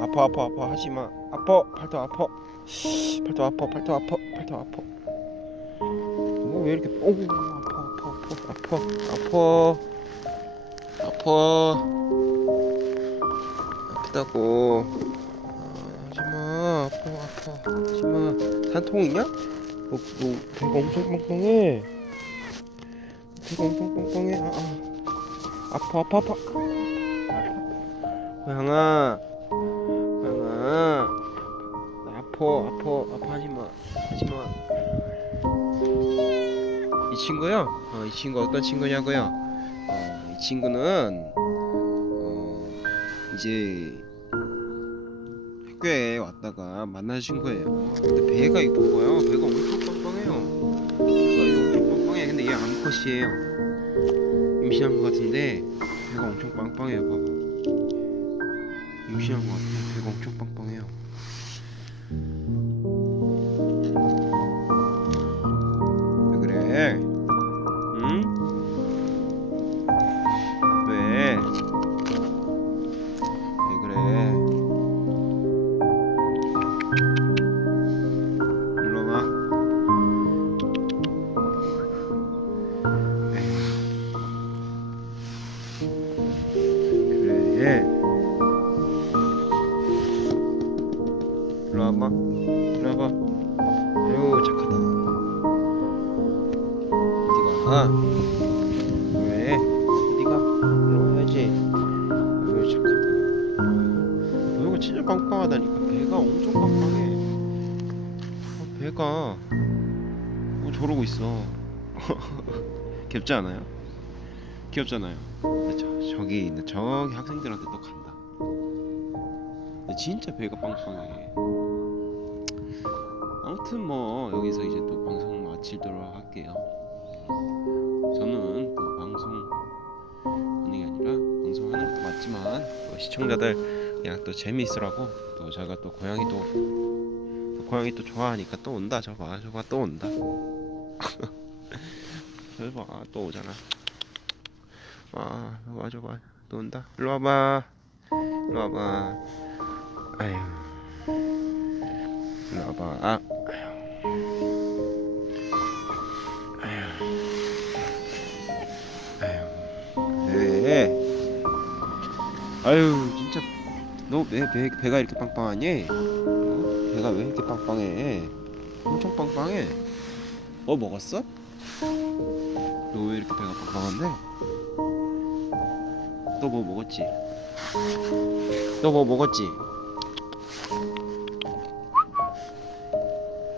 아파 아파 아파. 하지마. 아파. 팔도 아파. 팔도 아파 팔도 아파 팔도 아파. 어, 왜 이렇게 오 아파 아파 아파 아파. 아파. 아파 아프다고. 아, 하지마. 아파 아파. 하지마. 산통이냐? 너, 너 배가 엄청 빵빵해. 배가 엄청 빵빵해. 아, 아. 아파 아파 아파. 고양아 고양아 아파 아파 아파. 하지마 하지마. 이 친구요? 어, 이 친구 어떤 친구냐고요? 어, 이 친구는 어, 이제 학교에 왔다가 만난 친구예요. 근데 배가 이거 봐요. 배가 엄청 빵빵해요. 배가 엄청 빵빵해. 근데 얘 암컷이에요. 임신한 것 같은데 배가 엄청 빵빵해요 봐봐. 임신한 것 같아 배가 엄청 빵빵해요 그래. 일로 와봐. 일로 와봐. 아유 착하다. 어디가? 왜? 어디가? 일로 와야지. 아유 착하다. 너 이거 진짜 빵빵하다니까. 배가 엄청 빵빵해. 어, 배가 뭐 저러고 있어. 귀엽지 않아요? 귀엽잖아요. 저, 저기 있는 저기 학생들한테 또 간다. 근데 진짜 배가 빵빵해. 아무튼 뭐 여기서 이제 또 방송 마치도록 할게요. 저는 또 방송 하는 게 아니라 방송하는 것도 맞지만 또 시청자들 그냥 또 재미있으라고 또 제가 또 고양이 또, 또 고양이 또 좋아하니까 또 온다 저봐 저봐 또 온다. 저봐 또 오잖아. 아, 와줘 봐. 또 온다. 일로 와봐. 일로 와봐. 아유. 일로 와봐. 아. 아유. 아유. 왜? 아유, 진짜 너 왜 배, 배가 이렇게 빵빵하니? 어? 배가 왜 이렇게 빵빵해? 엄청 빵빵해. 뭐 먹었어? 너 왜 이렇게 배가 빵빵한데? 너 뭐 먹었지? 너 뭐 먹었지?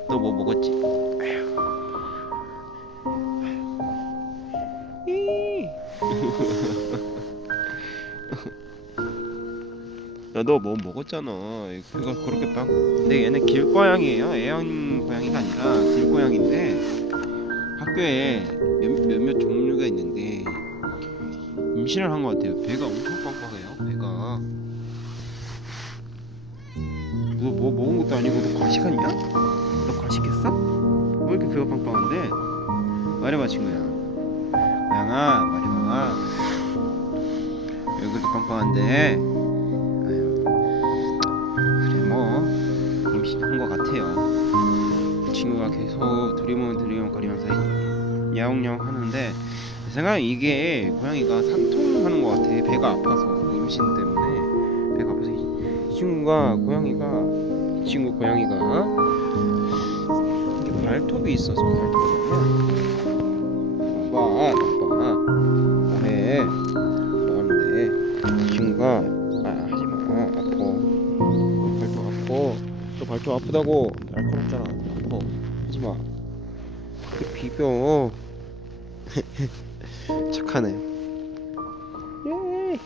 너 뭐 먹었지? 너뭐 먹었잖아. 그가 그렇게 빵. 근데 얘는 길고양이에요. 애완 고양이가 아니라 길고양인데 학교에 몇, 몇몇 종류가 있는데 임신을 한 것 같아요. 배가 엄청 빵빵해요. 배가. 너 뭐 먹은 것도 아니고 너 과식했냐? 너 과식했어? 왜 이렇게 배가 빵빵한데? 말해봐 친구야. 고양아 말해봐. 왜 그렇게 빵빵한데? 그래 뭐 임신한 것 같아요. 그 친구가 계속 두리뭉 두리뭉 거리면서 야옹야옹 하는데 제 생각에 이게 고양이가 산통하는 것 같아. 배가 아파서 임신 때문에. 배가 아파서 이, 이 친구가 고양이가 이 친구 고양이가 이게 발톱이 있어서 발톱이 봐봐 봐봐. 뭐해 뭐하면 돼? 이 친구가 아 하지마. 아파. 너 발톱 아파. 너 발톱 아프다고. 날카롭잖아. 아파. 하지마. 비벼 착하네. 예.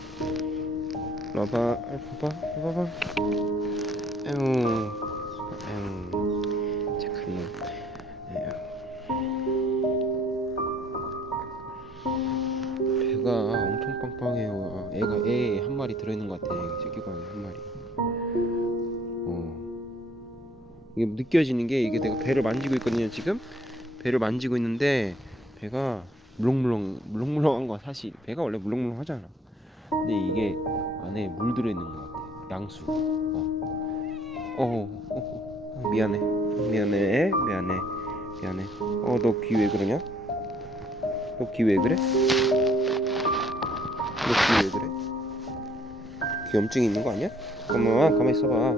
일로 와봐, 봐봐, 봐봐. 에휴, 착한 놈. 에휴. 배가 엄청 빵빵해요. 아, 애가 애 한 마리 들어있는 것 같아. 새끼 고양이 한 마리. 어. 이게 느껴지는 게 이게 내가 배를 만지고 있거든요 지금. 배를 만지고 있는데 배가 물렁물렁 물렁물렁한 거 사실 배가 원래 물렁물렁하잖아 근데 이게 안에 물 들어있는 것 같아 양수. 어. 어, 어, 어, 미안해. 미안해. 미안해. 미안해. 어, 너 귀 왜 그러냐? 너 귀 왜 그래? 너 귀 왜 그래? 귀염증 있는 거 아니야? 잠깐만, 가만히 있어봐.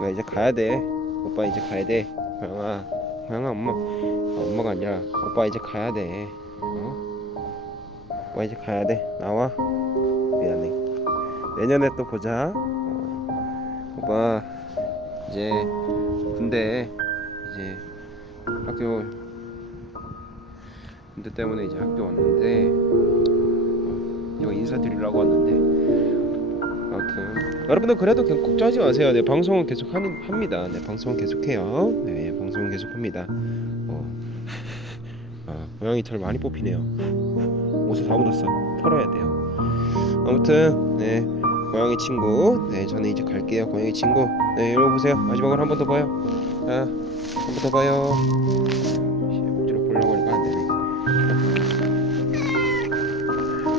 나 이제 가야 돼. 오빠 이제 가야 돼. 고양아, 고양아 엄마, 아, 엄마가 아니라 오빠 이제 가야 돼. 어? 오빠 이제 가야 돼. 나와. 미안해. 내년에 또 보자. 어. 오빠 이제 군대 이제 학교 군대 때문에 이제 학교 왔는데 어, 이거 인사드리려고 왔는데 아무튼 여러분들 그래도 걱정하지 마세요. 네 방송은 계속 하는, 합니다. 네 방송은 계속해요. 네 방송은 계속합니다. 어, 아, 고양이 털 많이 뽑히네요. 옷에 다 묻었어. 털어야 돼요. 아무튼 네 고양이 친구, 네 저는 이제 갈게요. 고양이 친구, 네 이리 보세요. 마지막으로 한 번 더 봐요. 자, 한번 더 봐요.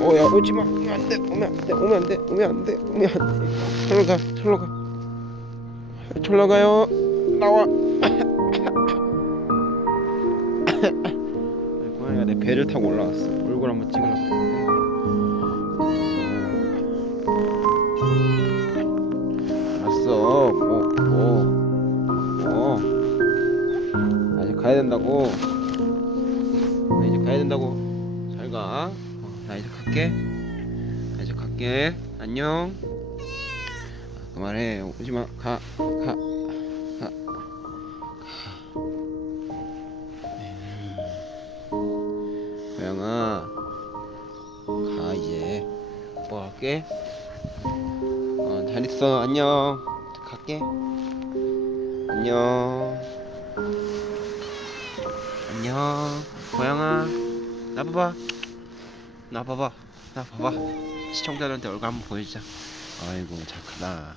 어, 야, 오지 마. 오면 안 돼. 오면 안 돼. 오면 안 돼. 오면 안 돼. 오면 안 돼. 절로 가. 절로 가. 절로 가요. 나와. 고양이가 내 배를 타고 올라왔어. 얼굴 한번 찍으려고 했는데. 알았어. 뭐, 뭐, 뭐. 아직 가야 된다고. 갈게. 나 이제 갈게. 안녕. 아, 그만해. 오지 마. 가. 가. 가. 고양아. 가 이제. 오빠 갈게. 어, 잘 있어. 안녕. 갈게. 안녕. 안녕. 고양아. 나 봐봐. 나 봐봐. 나 봐봐. 시청자들한테 얼굴 한번 보여주자. 아이고 착하다.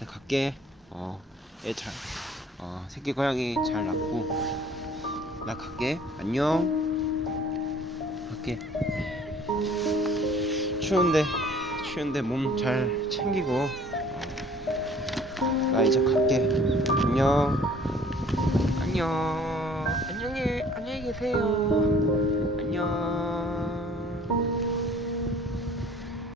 내가 갈게. 어, 얘 잘. 어, 새끼 고양이 잘 낳고. 나 갈게. 안녕. 갈게. 추운데, 추운데 몸 잘 챙기고. 어. 나 이제 갈게. 안녕. 안녕. 안녕히 안녕히 계세요. 안녕.